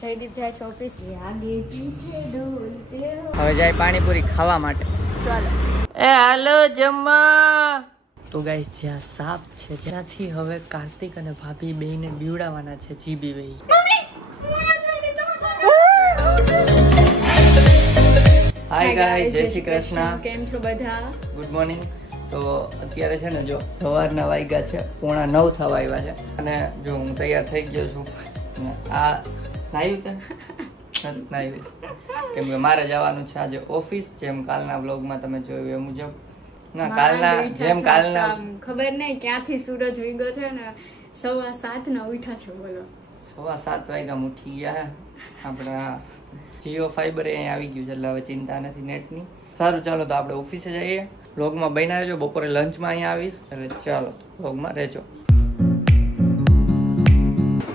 જયદીપ જાય છે ઓફિસ. હવે જાય પાણીપુરી ખાવા માટે. ચાલો એ હાલો જમવા. તો ગાઈસ જ્યાં સાપ છે જ્યાંથી હવે કાર્તિક અને ભાભી બેયને બીવડાવવાના છે જીબી ભાઈ. હાય ગાઈસ, જય શ્રી કૃષ્ણ. કેમ છો બધા? Good morning. તો અત્યારે છે ને જો સવારના વાગ્યા છે 8:45 થવા આવ્યા છે અને જો હું તૈયાર થઈ ગયો છું. આ નાયું તે નાયું કેમ કે મારે જવાનું છે આજે ઓફિસ. જેમ કાલના વ્લોગમાં તમે જોયું એ મુજબ ના કાલના જેમ કાલના ખબર નહીં ક્યાંથી સૂરજ ઉગ્યો છે ને 7:15 ના ઉઠ્યા છે. બોલો 7:15 વાગ્યા ઉઠી ગયા હે. આપણા જીઓ ફાઈબર અહીંયા આવી ગયું છે એટલે હવે ચિંતા નથી નેટની. સારું ચાલો તો આપણે ઓફિસે જઈએ. વ્લોગમાં બન્યા રહેજો. બપોરે લંચમાં અહીંયા આવીશ એટલે ચાલો વ્લોગમાં રહેજો.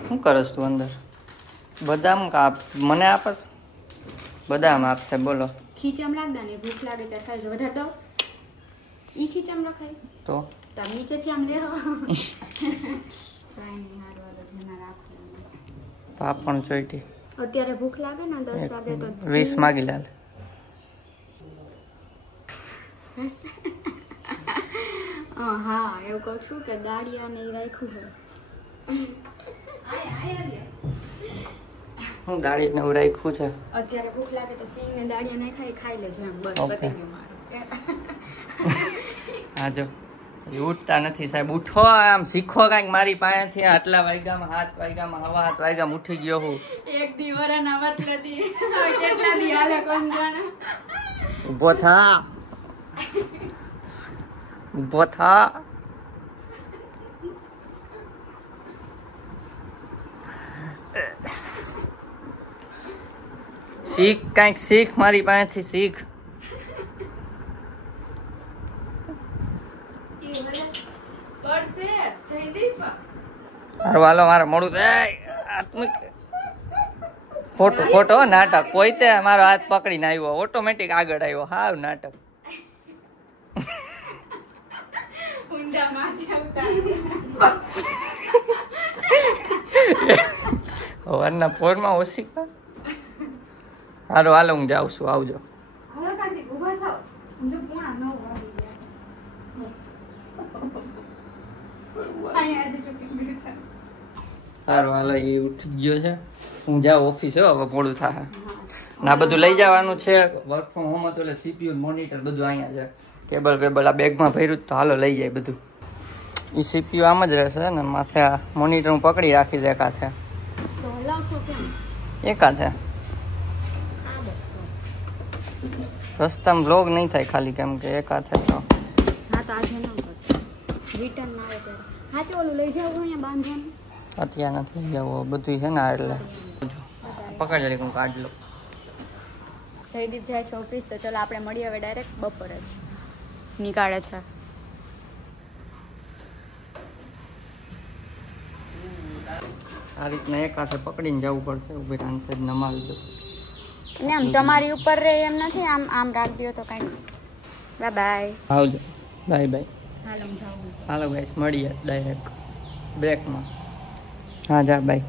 શું કરસ તું અંદર? બદામ કાપ મને આપસ? બદામ આપશે બોલો. ખીચમ રાખદા ને ભૂખ લાગે ત્યારે ખાઈ જો. વધારે દો ઈ ખીચમ રખાય તો તાર નીચેથી આમ લે કાઈ નહીં. હારું હાલો જના રાખો. પાપણ ચોઈટી અત્યારે ભૂખ લાગે ને 10 વાગે તો 20 માગી લાલ. હા એવું કહું છું કે દાળિયા ને રાખ્યું છે. હું દાળી ને રાખ્યું છે. અત્યારે ભૂખ લાગે તો સિંગ ને દાળિયા નાખાય ખાઈ લેજો એમ. બસ પતી ગયું મારું. હા જો ઉઠતા નથી સાહેબ. ઉઠો આમ શીખો કાંઈક મારી પાસેથી. આટલા વાગ્યામાં 7 વાગ્યામાં 7:15 વાગ્યામાં ઉઠી ગયો હું. એક દી વરાના વતલતી કેટલા દી હાલે કોણ જાણે. ઊભો થા ઊભો થા. શીખ કાંઈક શીખ મારી પાસેથી શીખ. હારું હાલો મારે મોડું થાય. ખોટું ખોટો નાટક. કોઈ તે મારો હાથ પકડીને આવ્યો ઓટોમેટિક આગળ આવ્યો. હાવ નાટક. સવારના ફોનમાં ઓછી. હારું હાલો હું જાઉં છું. આવજો. સારું હાલો એ ઉઠી ગયો છે. હું જાઉં ઓફિસ. હવે મોડું થાય ના. બધું લઈ જવાનું છે. વર્ક ફ્રોમ હોમ હતું એટલે સીપીયુ મોનિટર બધું અહીંયા છે. કેબલ કેબલ આ બેગમાં ભર્યું તો હાલો લઈ જાય બધું. એ સીપીયુ આમ જ રહેશે ને માથે આ મોનિટર હું પકડી રાખીશ એકાથે. એકાથે રસ્તામાં વ્લોગ નહીં થાય ખાલી કેમ કે એકાથે તો. હા તો આજે ન કરતો. રિટર્ન આવે તો હા ચાલો લઈ જાવ અહીંયા બાંધવાનું. અત્યારે નથી લઈ જવું બધું છે ને એટલે પકડ જરી હું કાઢ લઉં. જયદીપ જાય છે ઓફિસ તો ચાલો આપણે મળીએ હવે ડાયરેક્ટ બપોરે જ નીકાળે છે. આ રીતના એક હાથે પકડીને જવું પડશે. ઉભી રાંસે જ નમાવી દો. ને આમ તમારી ઉપર રહે એમ નથી. આમ આમ રાખ દો તો કાંઈ. Bye bye. આવજો. Bye bye. હાલો હું જાઉં. હાલો ગાઈસ મળીએ ડાયરેક્ટ બ્રેકમાં. હા જા બાય.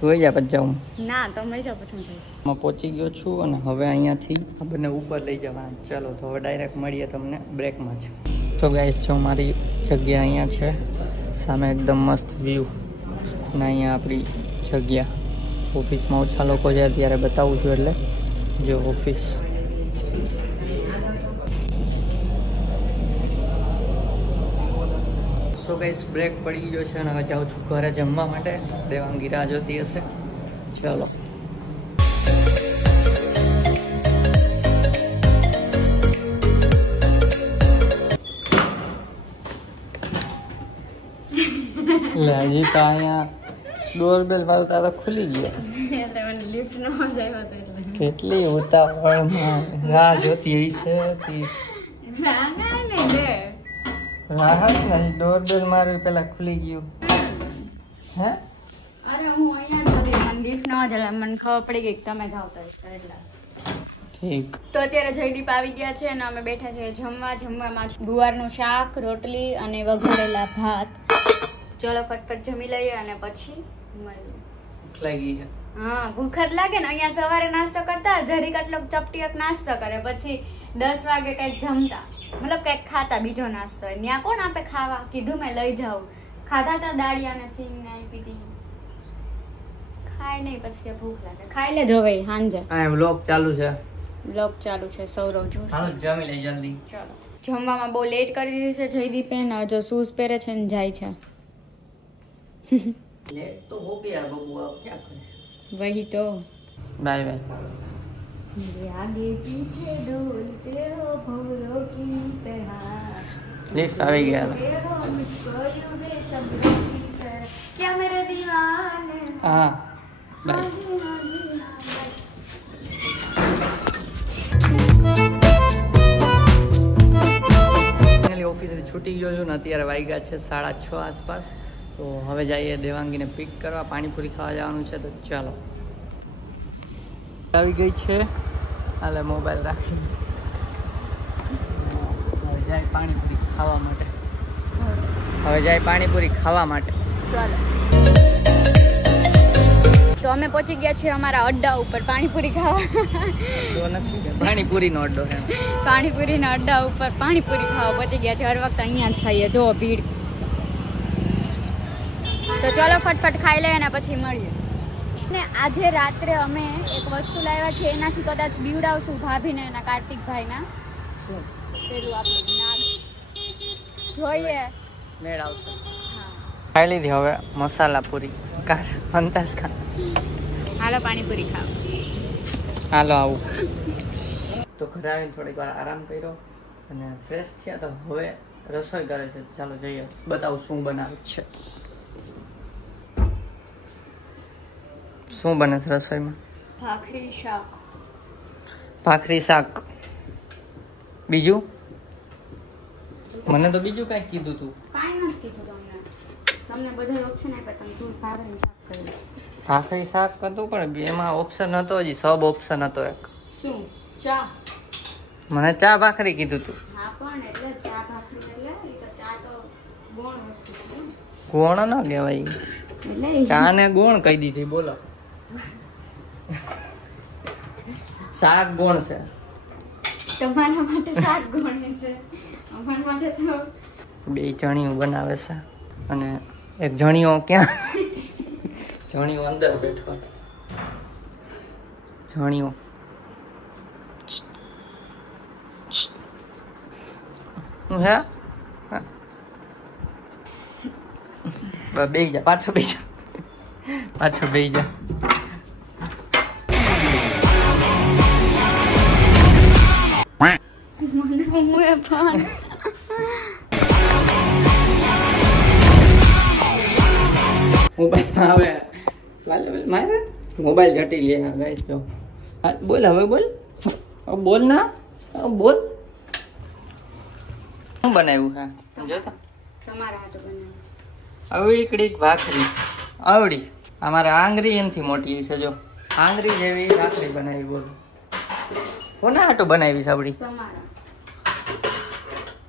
જોઈ જા પછી જાઉં. ના તમે જાઓ પછી હું જઈશ. હું પહોંચી ગયો છું અને હવે અહીંયાથી આ બંને ઉપર લઈ જવાના. ચાલો તો હવે ડાયરેક્ટ મળીએ તમને બ્રેકમાં જ. તો ગાઈસ જો મારી જગ્યા અહીંયા છે સામે એકદમ મસ્ત વ્યૂ. અને અહીંયા આપણી જગ્યા. ઓફિસમાં ઓછા લોકો છે ત્યારે બતાવું છું એટલે જો ઓફિસ. સો ગાઈસ બ્રેક પડી ગયો છે અને હવે જાઉં છું ઘરે જમવા માટે. દેવાંગી રાહ જોતી હશે. ચાલો હજી તો અહીંયા ડોરબેલ વાળું તો ખુલી ગયો. કેટલી ઉતાવળમાં રાહ જોતી હશે. રાહત ને ડોરબેલ મારવી પેલા ખુલી ગયું. હે અરે હું અહીંયા લિફ્ટ ન જલા મને ખબર પડી ગઈ તમે જાવ તો એટલે ઠીક. તો અત્યારે જયદીપ આવી ગયા છે અને અમે બેઠા છીએ જમવામાં ગુવારનું શાક રોટલી અને વઘારેલા ભાત. ચલો ફટફટ જમી લઈએ અને પછી મળીએ. ભૂખ લાગી છે. હા ભૂખ જ લાગે ને. અહીંયા સવારે નાસ્તો કરતા જરી કેટલોક ચપટીક નાસ્તો કરે, પછી 10 વાગે કઈક જમતા, મતલબ કઈક ખાતા બીજો નાસ્તો. ત્યાં કોણ આપે ખાવા? કીધું મેં લઈ જાઉં. ખાધા તા દાળિયા ને સિંગ ને આપી દીધી. ખાય નહીં પછી કે ભૂખ લાગે. ખાઈ લે જો ભાઈ હાંજે. આ વ્લોગ ચાલુ છે. વ્લોગ ચાલુ છે. સૌરવ જો હાલો જમી લે જલ્દી. ચાલો. જમવામાં બહુ લેટ કરી દીધું છે જયદીપે ને. જો શૂઝ પહેરે છે ને જાય છે. લેટ તો હો ગયા બબુ, अब क्या करें. वही तो. Bye bye. मेरे आगे पीछे डोलते हो भंवरों की तरह. लिफ्ट આવી ગયા. मुझको यूं बेसब्री की तरह. क्या मेरे दीवाने. હા બાય. ઓફિસથી છૂટી ગયો છું ને અત્યારે વાગ્યા છે 6:30 આસપાસ. તો હવે જઈએ દેવાંગીને પિક કરવા. પાણીપુરી ખાવા જવાનું છે તો ચાલો. આવી ગઈ છે. હાલે મોબાઈલ રાખીને હવે જાય પાણીપુરી ખાવા માટે. ચાલો. તો અમે પહોંચી ગયા છીએ અમારા અડ્ડા ઉપર પાણીપુરી ખાવા. તો નથી કે પાણીપુરીનો અડ્ડો છે. પાણીપુરીના અડ્ડા ઉપર પાણીપુરી ખાવા પહોંચી ગયા છે. હર વખત અહીંયા જ ખાઈએ. જો ભીડ. તો ચાલો ફટફટ ખાઈ લઈએ અને પછી મળીએ. ને આજે રાત્રે અમે એક વસ્તુ લાવ્યા છે, એનાથી કદાચ બીવડાવશું ભાભીને અને કાર્તિકભાઈના. શું પેલું આપણે નાગ જોઈએ. મેળ આવશે. હા ખાઈ લીધી હવે મસાલા પૂરી. અંદાજ ખા. હાલો પાણીપુરી ખાવ. હાલો આવું. તો ઘરે આવીને થોડીક વાર આરામ કર્યો અને ફ્રેશ થયા. તો હવે રસોઈ કરે છે. ચાલો જઈએ બતાવું શું બનાવે છે. શું બને છે રસોઈમાં? ભાખરી શાક. બીજું? મને તો બીજું કઈ કીધું તું. કાંઈ નથી કીધું તમને બધા ઓપ્શન આપ્યા. તમે ચૂઝ ભાખરી શાક કરી. ભાખરી શાક હતું પણ એમાં ઓપ્શન હતો, હજી સબ ઓપ્શન હતો એક. શું? ચા. મને ચા ભાખરી કીધું તું. હા પણ એટલે ચા ભાખરી એટલે ઈ તો ચા તો ગોળ વસ્તુ છે. ગોળ ન કહેવાય. એટલે ચા ને ગોળ કહી દીધી. બોલો. શાક ગોળ છે. તમારા માટે શાક ગોળ છે. અમારા માટે તો 2 જણીઓ બનાવે છે અને એક જણીઓ ક્યાં? જણીઓ અંદર બેઠો. જણીઓ હે બેહી જા. પાછો બેહી જા. મોબાઈલ આવે મારે મોબાઈલ જટી લે. ગાઈસ જો બોલ. હવે બોલ ના. બોલ. શું બનાવ્યું છે સમજો? તમારા હાટુ બનાવ્યું. આવડી ભાખરી. આવડી અમારે આંગળી એનથી મોટી છે. જો આંગળી જેવી ભાખરી બનાવી. બોલો કોના હાટું બનાવી છે? આવડી તમારા.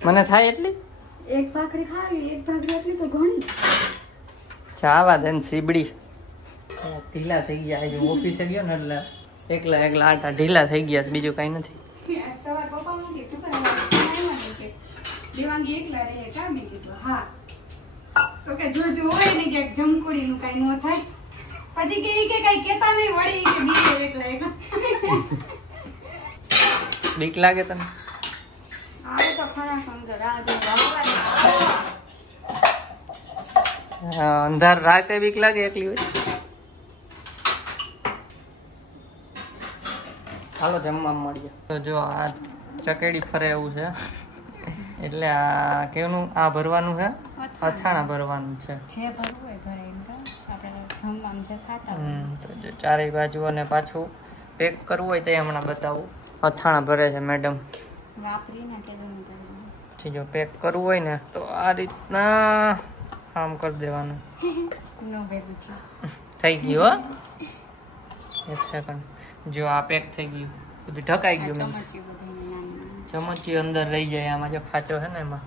મને થાય એટલી. એક ભાખરી ખાવી, એક ભાખરી એટલી તો ઘણી. ચાવા દે ને સીબડી. ઢીલા થઈ ગયા. આજે ઓફિસે ગયો ને એટલે એકલા આટા ઢીલા થઈ ગયા છે. બીજું કઈ નથી. સવાર પપ્પા મૂકી દેવાંગી એકલા રહે કામ નહીં કીધું. હા તો કે જો હોય ને કે જમકુડીનું કઈ ન થાય. પછી કે કઈ કેતા નહીં વળી કે બીજે એકલા. બીક લાગે તને? આવે તો ખરા સમજો. અંધાર રાતે બીક લાગે એકલી હોય. હાલો જમવા મળીએ. તો જો આ ચકેડી ફરે એવું છે એટલે આ કેવું આ ભરવાનું છે? અથાણા ભરવાનું છે. જે ભરવું હોય ભરે. એમ તો આપણે જમવાનું જે ખાતા તો જો ચારેય બાજુ અને પાછું પેક કરવું હોય તો હમણાં બતાવું. અથાણા ભરે છે મેડમ. વાપરીને કેદું પછી જો પેક કરવું હોય ને તો આ રીતના આમ કરી દેવાનું. નો બેબી થઈ ગયું. એક સેકન્ડ. જો આ પેક થઈ ગયું. બધું ઢકાઈ ગયું. ચમચી અંદર રહી જાય. આમાં જો ખાચો છે ને એમાં.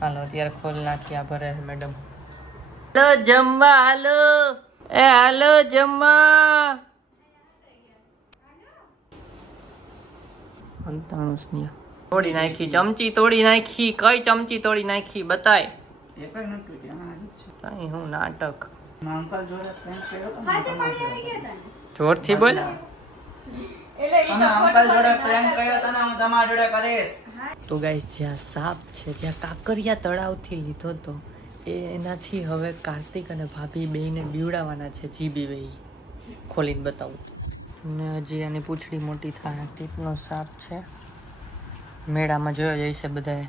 હાલો અત્યારે ખોલ નાખી. આ ભરે છે મેડમ. જમવા હાલો. એ હાલો જમવા. 99 તોડી નાખી ચમચી, તોડી નાખી. કઈ ચમચી તોડી નાખી બતાય. કઈ હું નાટક. જોરથી બોલ. તો ગાઈસ જ્યાં સાપ છે, જ્યાં કાંકરિયા તળાવથી લીધો તો એનાથી હવે કાર્તિક અને ભાભી બેયને બીવડાવવાના છે. જીબી બેય ખોલીને બતાવું ને હજી એની પૂંછડી મોટી થાય ટીપનો સાપ છે. મેળામાં જોયો જઈશે બધાએ.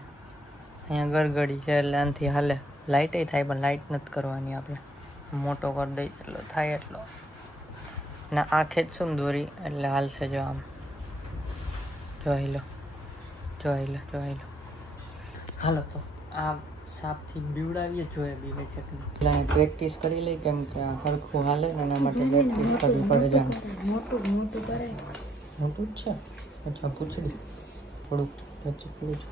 અહીંયા ગરગડી છે એટલે આનાથી હાલે. લાઇટે થાય પણ લાઇટ નથી કરવાની આપણે. મોટો કરી દઈ એટલો થાય એટલો. ને આ ખેંચશું ને દોરી એટલે હાલશે. જો આમ જોઈ લો, જોઈ લો, જોઈ લો. હાલો તો આ સાપથી બીવડાવીએ, જોઈએ બીવે છે કે નહીં. પ્રેક્ટિસ કરી લઈ કેમ કે આ હરખું હાલે ને એના માટે પ્રેક્ટિસ કરવી પડે. જાણ મોટું મોટું કરે. મોટું જ છે. અચ્છા પૂછડી થોડુંક ચીપડું છે.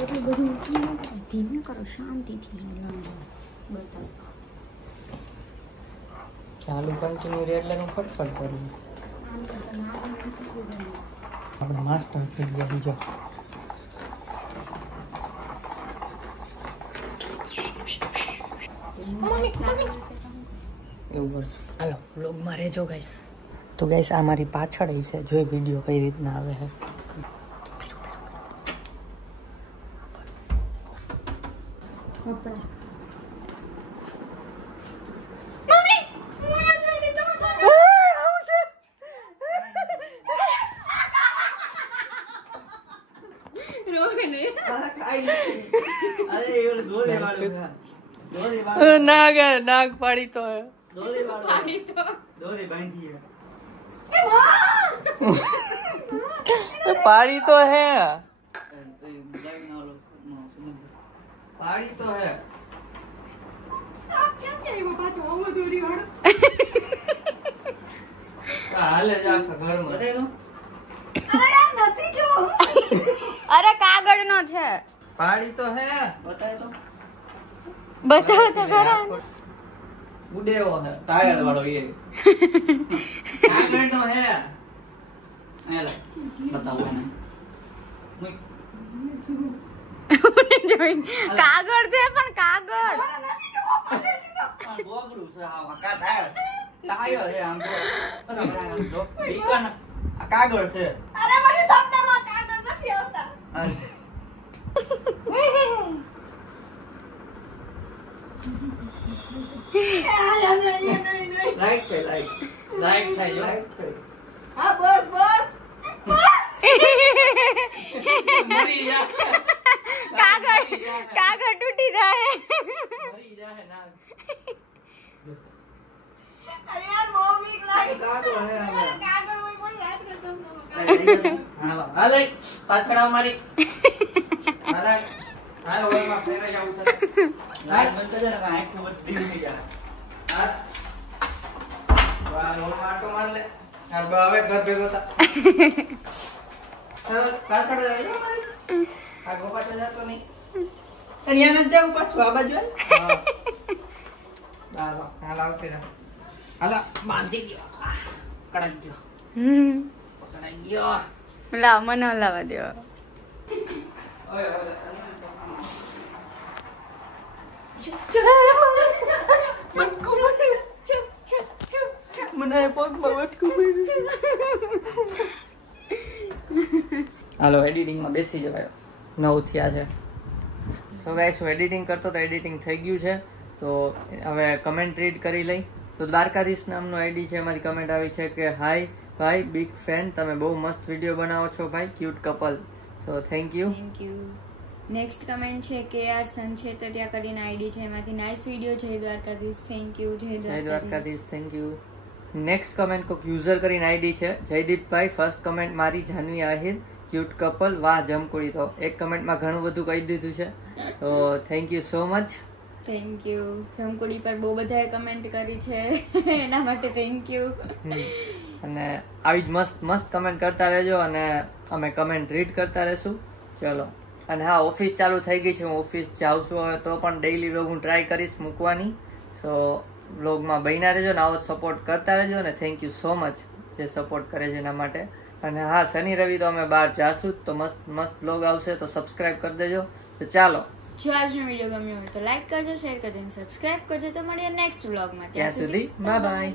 એટલું બધું ધીમે કરો, શાંતિથી બતાવો. ચાલુ કન્ટિન્યુ રહે એટલે હું ફટફટ કરું. આપણે માસ્ટર થઈ ગયા બીજો. એવું હાલો વ્લોગમાં રહેજો ગાઈસ. તો ગાઈસ આ મારી પાછળ છે, જોઈ વિડીયો કઈ રીતના આવે છે. નાગ નાગ પાડી તો હે. પાડી તો હે. પાડી તો હે. હાલે જા ઘરમાં. અરે કાગળ નો છે. પાડી તો હે. બતાય તો. બતાવો તો ખરા. ઉડેવો હે. તારે વાળો એ. કાગળ નો હે. આલે બતાવો એને. કાગળ છે પણ કાગળ. ગોગડું છે આ કા થાય. લાયો છે આમ તો. બીકન આ કાગળ છે. અરે મને શબ્દમાં કાગળ નથી આવતા. લાઈટ છે લાઈટ. લાઈટ થાય જો. લાઈટ થાય. હા બસ બસ. મરી જા. કાગળ કાગળ તૂટી જાય. મરી જાય ના. અરે યાર બહુ બીક લાગે. કાગળ હે હવે. કાગળ હોય પણ રાત્રે તમને હાલો હાલે પાછળ આવ મારી. હાલે હાલો ઓરમાં ફેરે જાવ ઉતર. હાલ બંધ કર ને આંખ નું બધી ઉડી જાય. હા વાહ રોડ માટો માર લે. હાલ હવે ઘર ભેગો થા. હાલો પાછળ જાવ મારી. આ ગોપાટો જતો નહીં. અહીંયા ન જાવ પાછું આ બાજુ. હા હાલો હાલ આવતે રહે. હાલો બાંધી દો. કડાઈ દો. કડાઈ ગયો. લાવ મને હલાવા દો. ઓય ઓય મને પગમાં વટકું પડ્યું. હાલો એડિટિંગમાં બેસી જવાય. 9 થયા છે. સો ગાઈસ હું એડિટિંગ કરતો તો એડિટિંગ થઈ ગયું છે. તો હવે કમેન્ટ રીડ કરી લઈ. તો દ્વારકાધીશ નામનો આઈડી છે, એમાંથી કમેન્ટ આવી છે કે હાય ભાઈ બિગ ફેન, તમે બહુ મસ્ત વિડીયો બનાવો છો ભાઈ, cute couple. So thank you. Next comment છે કે આર સન છે તટિયા કરીને આઈડી છે, એમાંથી નાઇસ વિડીયો. જય દ્વારકાધીશ. Thank you. જય Dwarkadhish. Thank you. Next comment કોક યુઝર કરીને આઈડી છે જયદીપભાઈ. ફર્સ્ટ કમેન્ટ મારી જાનવી આહિર, ક્યુટ કપલ. વાહ જમકુડી. તો એક કમેન્ટમાં ઘણું બધું કહી દીધું છે. તો thank you so much. Thank you. Jamkudi પર બહુ બધાએ કમેન્ટ કરી છે એના માટે થેન્ક યુ. અને આવી જ મસ્ત મસ્ત કમેન્ટ કરતા રહેજો અને અમે કમેન્ટ રીડ કરતા રહેશું. ચલો. અને હા ઓફિસ ચાલુ થઈ ગઈ છે, હું ઓફિસ જાઉં છું હવે. તો પણ ડેઈલી વ્લોગ હું ટ્રાય કરીશ મૂકવાની. સો વ્લોગમાં બન્યા રહેજો ને આવો સપોર્ટ કરતા રહેજો અને થેન્ક યુ સો મચ જે સપોર્ટ કરે છે એના માટે. અને હા, શનિ રવિ તો અમે બહાર જાશું તો મસ્ત મસ્ત વ્લોગ આવશે, તો સબસ્ક્રાઇબ કરી દેજો. તો ચાલો, જો આજનો વિડીયો ગમ્યો હોય તો લાઈક કરજો, શેર કરજો અને સબસ્ક્રાઇબ કરજો. તો મળીએ નેક્સ્ટ વ્લોગમાં. ત્યાં સુધી બાય બાય.